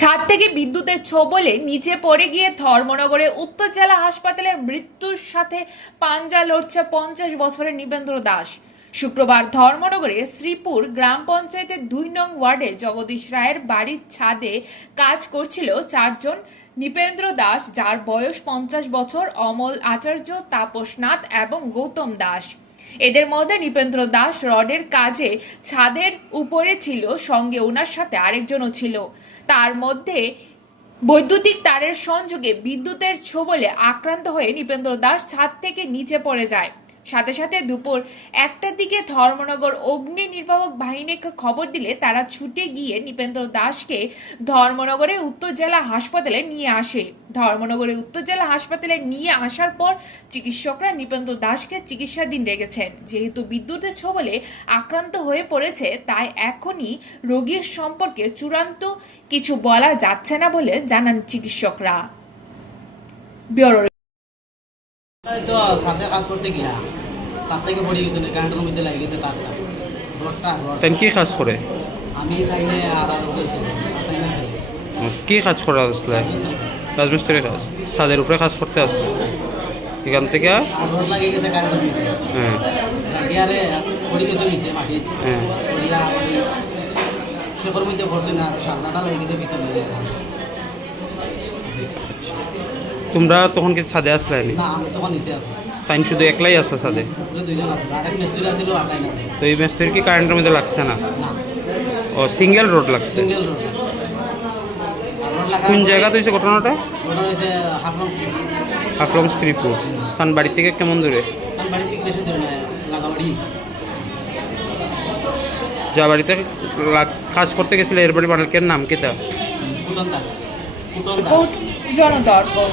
ছাদ থেকে বিদ্যুতের ছোবলে নিচে পড়ে গিয়ে ধর্মনগরে উত্তর জেলা হাসপাতালের মৃত্যুর সাথে পাঞ্জা লড়ছে পঞ্চাশ বছরের নিবেন্দ্র দাস। শুক্রবার ধর্মনগরে শ্রীপুর গ্রাম পঞ্চায়েতের দুই নং ওয়ার্ডে জগদীশ রায়ের বাড়ির ছাদে কাজ করছিল চারজন। নিপেন্দ্র দাস, যার বয়স পঞ্চাশ বছর, অমল আচার্য, তাপস নাথ এবং গৌতম দাস। এদের মধ্যে নৃপেন্দ্র দাস রডের কাজে ছাদের উপরে ছিল, সঙ্গে ওনার সাথে আরেকজনও ছিল। তার মধ্যে বৈদ্যুতিক তারের সংযোগে বিদ্যুতের ছোবলে আক্রান্ত হয়ে নৃপেন্দ্র দাস ছাদ থেকে নিচে পড়ে যায়। সাথে সাথে দুপুর একটার দিকে ধর্মনগর অগ্নি নির্বাপক বাহিনীকে খবর দিলে তারা ছুটে গিয়ে নিপেন্দ্র দাসকে ধর্মনগরের উত্তর জেলা হাসপাতালে নিয়ে আসে। ধর্মনগরের উত্তর জেলা হাসপাতালে নিয়ে আসার পর চিকিৎসকরা নিপেন্দ্র দাসকে চিকিৎসাধীন রেখেছেন। যেহেতু বিদ্যুতের ছোবলে আক্রান্ত হয়ে পড়েছে, তাই এখনই রোগীর সম্পর্কে চূড়ান্ত কিছু বলা যাচ্ছে না বলে জানান চিকিৎসকরা। ব্যুরো তো সাথে কাজ করতে গিয়া সাত থেকে পড়ে গেছিল কারেন্টের মধ্যে লাগে গেছে তারটা। তেন কি কাজ করে? আমি তাইনে আর আর চলছিল তাইনে ছিল। কি কাজ করা আসলে? রাজমিস্ত্রি কাজ? ছাদের উপরে কাজ করতে আসলে? এখান থেকে লাগে গেছে কারেন্টের মধ্যে। হ্যাঁ। লাগিয়ারে পড়ে গেছে নিচে মাটির হ্যাঁ। পড়িয়া মধ্যে পড়ছে না সামনাটা লাগে গেছে পিছনে তোমরা তখন কি ছাদে আসলে না? আমি তখন নিচে আছি তাই শুধু একলাই আসলে ছাদে? পুরো দুইজন আছিল আর এক মিস্ত্রি আছিল আর তাই আছে। তো এই মিস্ত্রি কি কারেন্টের মধ্যে লাগছে না? ও সিঙ্গেল রোড লাগছে? Single rod. কোন জায়গাতে হয়েছে ঘটনাটা? হয়েছে হাফলং হাফলং শ্রীপুর তান বাড়ি থেকে কেমন দূরে? আমি বাড়ি থেকে বেশি দূরে না লাগাবাড়ি। যা বাড়িতে কাজ করতে গেছিলে এর বাড়ি মালিকের নাম কি তা জনদর্পণ।